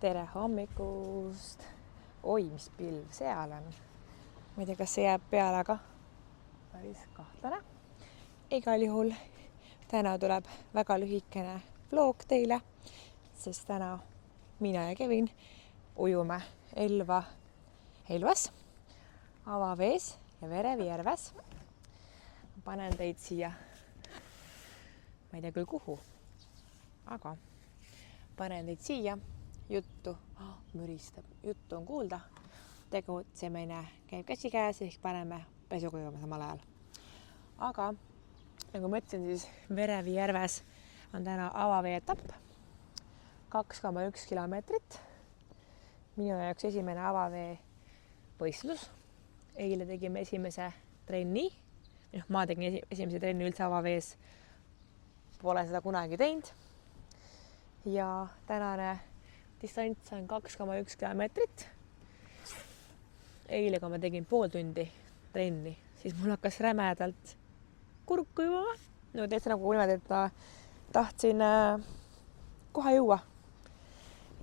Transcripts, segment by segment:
Tere hommikust! Oi, mis pilv seal on. Ma ei tea, kas see jääb peale, aga päris kahtlane. Igal juhul täna tuleb väga lühikene vlog teile, sest täna mina ja Kevin ujume Elvas, avavees ja Verevijärves. Panen teid siia, ma ei tea küll kuhu, aga panen teid siia. Juttu müristab, juttu on kuulda, tegutsemine käib käsikäes, ehk paneme pesuga jõuame samal ajal. Aga nagu ma ütlesin, siis Verevijärves on täna avavee etapp, 2,1 kilomeetrit. Minu jaoks esimene avavee võistlus. Eile tegime esimese trenni. Ma tegin esimese trenni üldse avavees. Pole seda kunagi teinud. Ja tänane distants on 2,1 kilomeetrit. Eile, kui ma tegin pool tundi trenni, siis mul hakkas rämedalt kurk kuivama. No täitsa nagu niimoodi, et ma tahtsin kohe juua.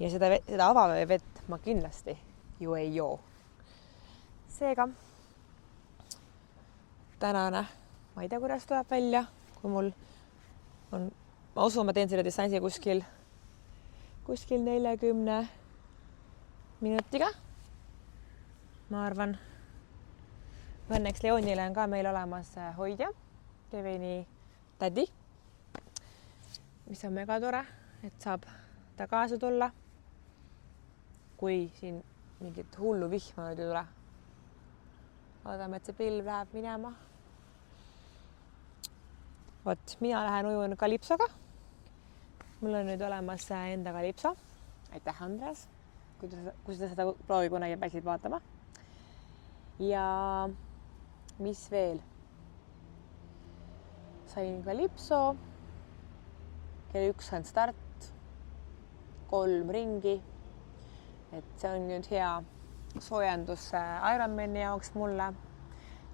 Ja seda avavee vett ma kindlasti ju ei joo. Seega tänane, ma ei tea, kuidas tuleb välja, kui mul on, ma usun, ma teen selle distantsi kuskil 40 minutiga. Ma arvan, õnneks Leonile on ka meil olemas hoidja, Kevini tädi, mis on mega tore, et saab ta kaasa tulla, kui siin mingit hullu vihma ei tule. Loodame, et see pilv läheb minema. Vot, mina lähen ujun kalipsoga. Mul on nüüd olemas enda kalipso. Aitäh, Andres, kui sa seda proovi kunagi pääsid vaatama. Ja mis veel? Sain kalipso. Kell 1 on start. 3 ringi. Et see on nüüd hea soojendus Ironmani jaoks mulle,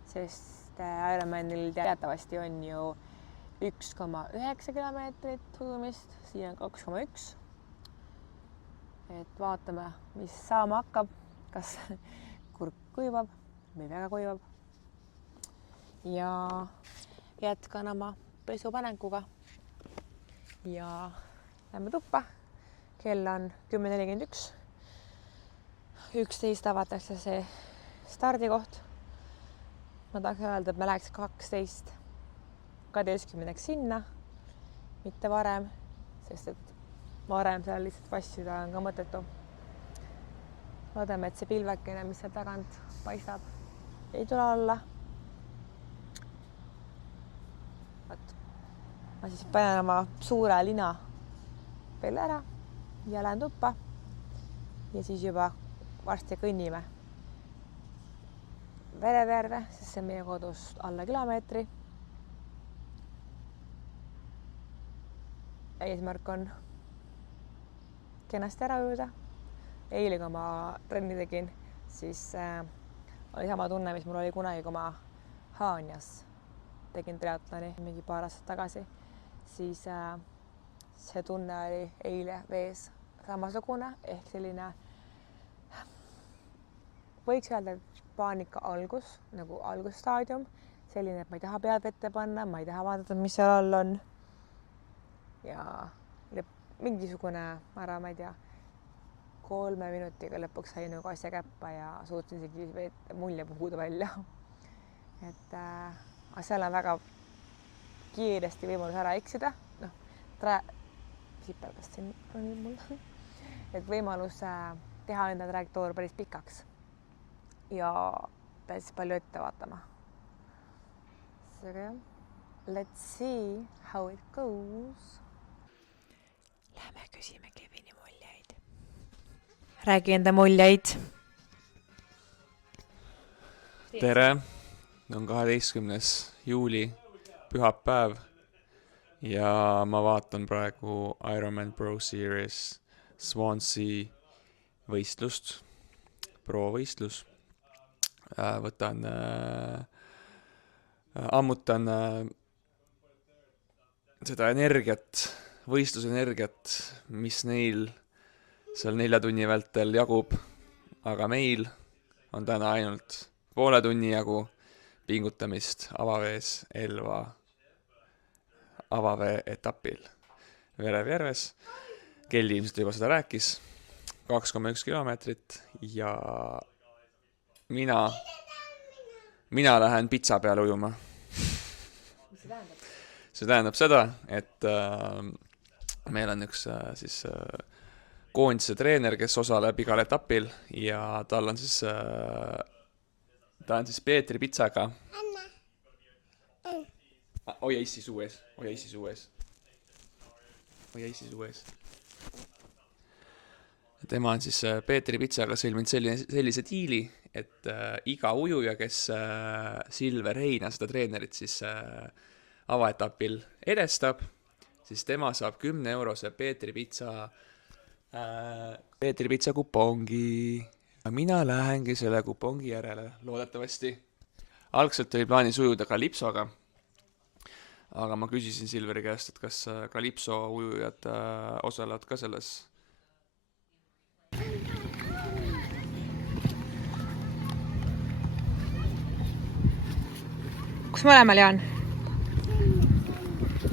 sest Ironmanil teatavasti on ju 1,9 kilomeetrit ujumist, siin on 2,1. Et vaatame, mis saama hakkab, kas kurk kuivab või väga kuivab. Ja jätkan oma pesupanekuga ja lähme tuppa. Kell on 10:41. 11 avatakse see stardikoht. Ma tahaks öelda, et me läheks 12 sinna, mitte varem, sest et varem seal lihtsalt vassida on ka mõttetu. Loodame, et see pilvekene, mis seal tagant paistab, ei tule alla. Võt. Ma siis panen oma suure lina veel ära ja lähen tuppa ja siis juba varsti kõnnime Verevijärve, sest see on meie kodust alla kilomeetri. Eesmärk on kenasti ära ujuda. Eile, kui ma trenni tegin, siis oli sama tunne, mis mul oli kunagi, kui ma Haanjas tegin triatloni mingi paar aastat tagasi. Siis see tunne oli eile vees samasugune, ehk selline võiks öelda, et paanika algus, nagu algusstaadium, selline, et ma ei taha pead vette panna, ma ei taha vaadata, mis seal all on. Ja mingisugune, ma ei tea, 3 minutiga lõpuks sain nagu asja käppa ja suutsin isegi mulje puhuda välja. Et seal on väga kiiresti võimalus ära eksida. Sipelgast siin ronib mul. Et võimalus teha enda trajektoor päris pikaks. Ja päris palju ette vaatama. Seega jah. Let's see how it goes. Lähme küsime Kevini muljeid. Räägi enda muljeid. Tere! On 12. juuli, pühapäev ja ma vaatan praegu Ironman Pro Series Swansea võistlust, pro-võistlus. Võtan, ammutan seda energiat, võistlusenergiat, mis neil seal 4 tunni vältel jagub, aga meil on täna ainult poole tunni jagu pingutamist avavees Elva avavee etapil Verev järves. Kelly ilmselt juba seda rääkis, 2,1 kilomeetrit ja mina lähen pitsa peale ujuma. Mis see tähendab? See tähendab seda, et meil on üks koondise treener, kes osaleb igal etapil ja tal on siis Peetri pitsaga. Hoia issi suu ees. Tema on siis Peetri pitsaga sõlminud sellise diili, et iga ujuja, kes Silver Heina, seda treenerit, siis avaetapil edestab, siis tema saab 10-eurose Peetri pitsa kupongi. Mina lähengi selle kupongi järele, loodetavasti. Algselt oli plaanis ujuda Kalipsoga, aga ma küsisin Silveri käest, et kas Kalipso ujujad osalevad ka selles. Kus mõlemal Jaan?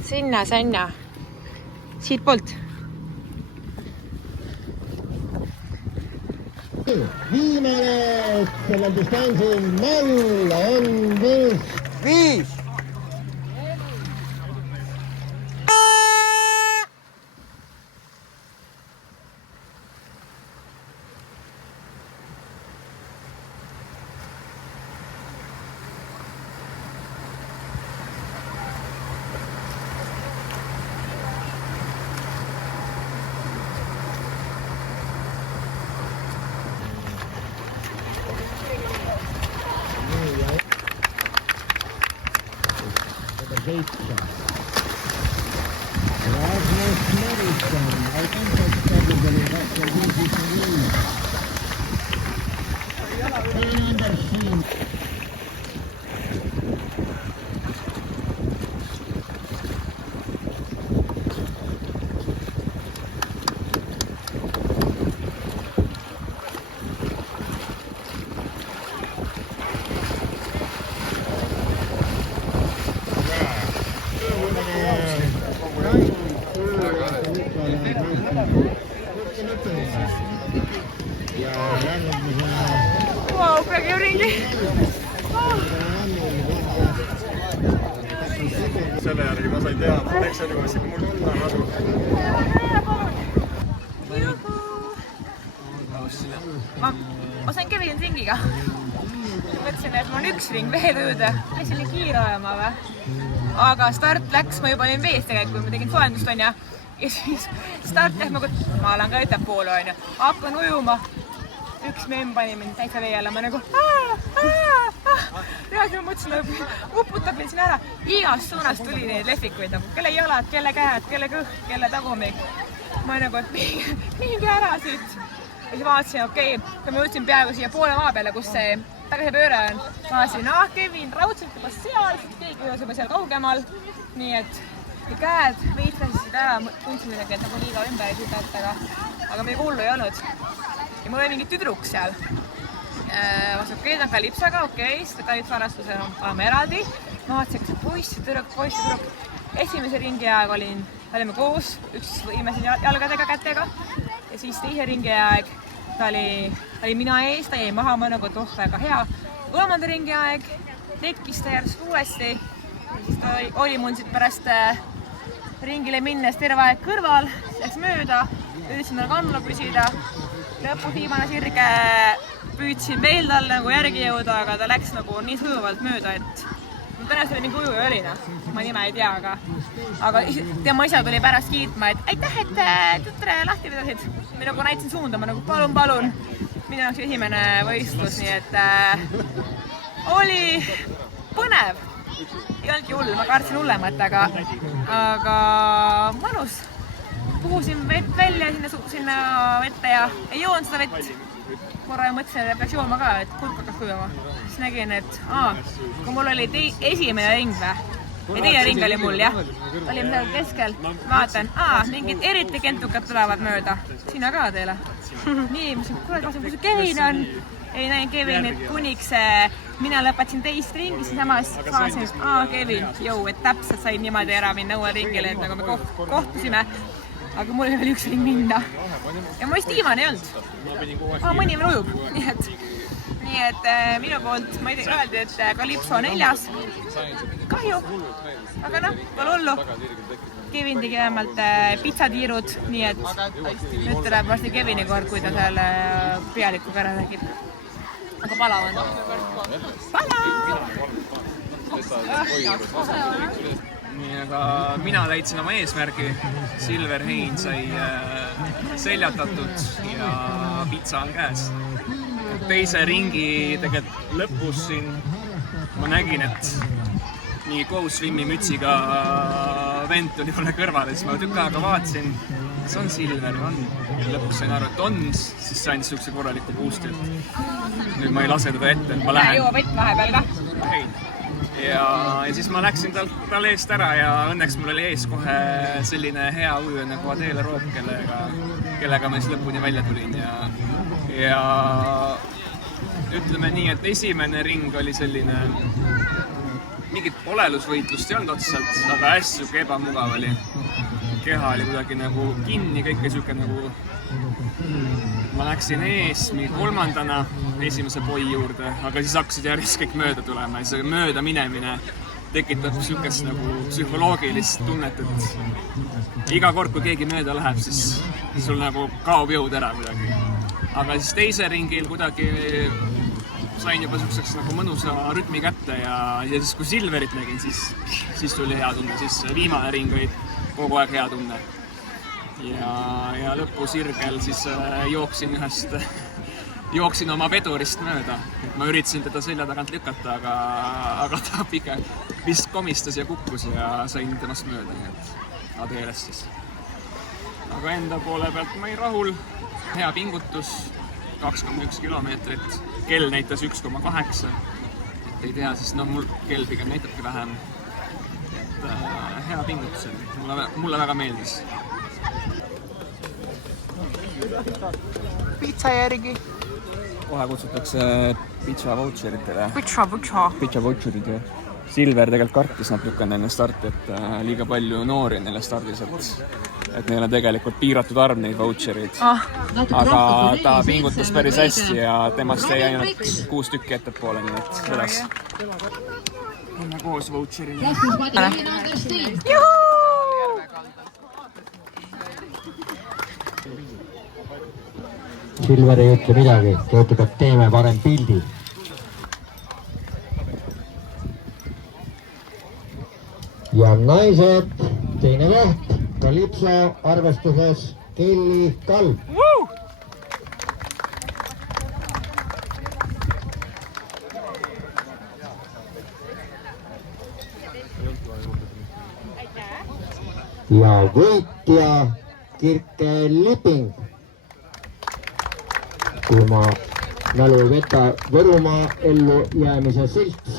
Sinna. Siit poolt. Viimane sellel distantsil mall on 5. Wow, praegu ringi. Selle järgi ma sain teha, eks oli vassi, kui mul tunna rasu. Ma sain Kevin ringiga. Mõtlesin, et mul on üks ring veel ujuda. Läksin nii kiire ajama või? Aga start läks, ma juba olin vees tegelikult, kui ma tegin soojendust on ja siis start läks, ma olen ka ettepoole on ja hakkan ujuma. Üks memm pani mind täitsa vee alla, ma nagu reaalselt ma mõtlesin, et uputab mind siin ära. Igast suunast tuli neid lehvikuid, kelle jalad, kelle käed, kelle kõht, kelle tagumik. Ma nagu, et mingi ära siit. Ja siis vaatasin, okei, kui ma jõudsin peaaegu siia poole maa peale, kus see tagasipööre on. Ma vaatasin, Kevin raudselt juba seal, keegi ujus juba seal kaugemal. Nii et käed veitlesid ära, tundsin midagi, et nagu liiga ümber ei südata, aga midagi hullu ei olnud. Ja mul oli mingi tüdruk seal. Ma saab ta on Kalipsaga, seda kalipsarastuse oleme eraldi. Ma vaatasin, kas poiss ja tüdruk. Esimese ringi aeg olime koos, üks imesin jalgadega, kätega. Ja siis teise ringi aeg ta oli mina ees, ta jäi maha, ma nagu väga hea. Kolmanda ringi aeg tekkis ta järsku uuesti. Ja siis ta oli mul siit pärast ringile minnes terve aeg kõrval, läks mööda, üritasin talle kannula püsida. Lõpus viimane sirge püüdsin veel talle nagu järgi jõuda, aga ta läks nagu nii sujuvalt mööda, et tõenäoliselt oli mingi ujuja olina. Ma nime ei tea, aga tema isa tuli pärast kiitma, et aitäh, et tütre lahti vedasid. Ma nagu näitasin suunda, ma nagu palun. Minu jaoks esimene võistlus, nii et oli põnev. Ei olnudki hull, ma kaartsin hullemat, aga mõnus. Puhusin vett välja sinna vette ja ei joonud seda vett. Korra mõtlesin, et peaks jooma ka, et kulk hakkas kujuma. Siis nägin, et kui mul oli esimene ring ja teine ring oli mul jah. Olime seal keskel, vaatan, mingid eriti kentukad tulevad mööda. Sina ka teile. Nii, mis kuule, kus see Kevin on? Ei näin Kevinit kuniks mina lõpetasin teist ringi, siis samas saasin, Kevin, et täpselt sain niimoodi ära minna uue ringile, et nagu me kohtusime. Aga mul ei veel üks ring minna. Ja ma vist viimane ei olnud. Mõni veel ujub. Nii et minu poolt ma ei tea, öeldi, et Calypso 4. Kahju. Aga pole hullu. Kevin tegi vähemalt pitsatiirud, nii et nüüd tuleb varsti Kevini kord, kui ta seal pealikuga ära räägib. Aga palav on. Palav! Nii, aga mina täitsin oma eesmärgi. Silver Hein sai seljatatud ja pitsa on käes. Teise ringi tegelikult lõpus siin ma nägin, et nii GoSwimi mütsiga vend tuli mulle kõrvale, siis ma tükk aega vaatasin, kas on Silver või on. Lõpuks sain aru, et on, siis sain niisuguse korraliku boost'i, et nüüd ma ei lase teda ette, et ma lähen. Juua võtt vahepeal ka. Ja siis ma läksin tal eest ära ja õnneks mul oli ees kohe selline hea ujuja nagu Adele Roop, kellega ma siis lõpuni välja tulin ja ütleme nii, et esimene ring oli selline, mingit polelusvõitlust ei olnud otseselt, aga hästi siuke ebamugav oli. Keha oli kuidagi nagu kinni, kõike siuke nagu... Ma läksin ees kolmandana esimese boi juurde, aga siis hakkasid järjest kõik mööda tulema ja see mööda minemine tekitab siukest nagu psühholoogilist tunnet, et iga kord, kui keegi mööda läheb, siis sul nagu kaob jõud ära kuidagi. Aga siis teise ringil kuidagi sain juba siukseks nagu mõnusa rütmi kätte ja siis kui Silverit nägin, siis tuli hea tunne, siis viimane ring oli kogu aeg hea tunne. Ja lõpusirgel siis jooksin oma vedurist mööda. Ma üritasin teda selja tagant lükata, aga ta pigem vist komistas ja kukkus ja sain temast mööda, nii et Adeles siis. Aga enda poole pealt ma ei rahul. Hea pingutus, 2,1 kilomeetrit, kell näitas 1,8. Et ei tea, siis mul kell pigem näitabki vähem. Et hea pingutus, mulle väga meeldis. Pitsa järgi. Kohe kutsutakse pitsa voucheritele. Pitsa voucherid, jah. Silver tegelikult kartis natukene enne starti, et liiga palju noori neile stardis, et neil on tegelikult piiratud arv neid voucherid. Aga ta pingutas päris hästi ja temast jäi ainult 6 tükki ettepoole, nii et selles. Oleme koos voucherina. Silver ei ütle midagi, ta ütleb, et teeme parem pildi. Ja naised, teine koht, Calypso arvestuses Kelly Kalb. Ja võitja Kirke Lipping. Kui ma mälu ei veta Võrumaa ellu jäämise silt.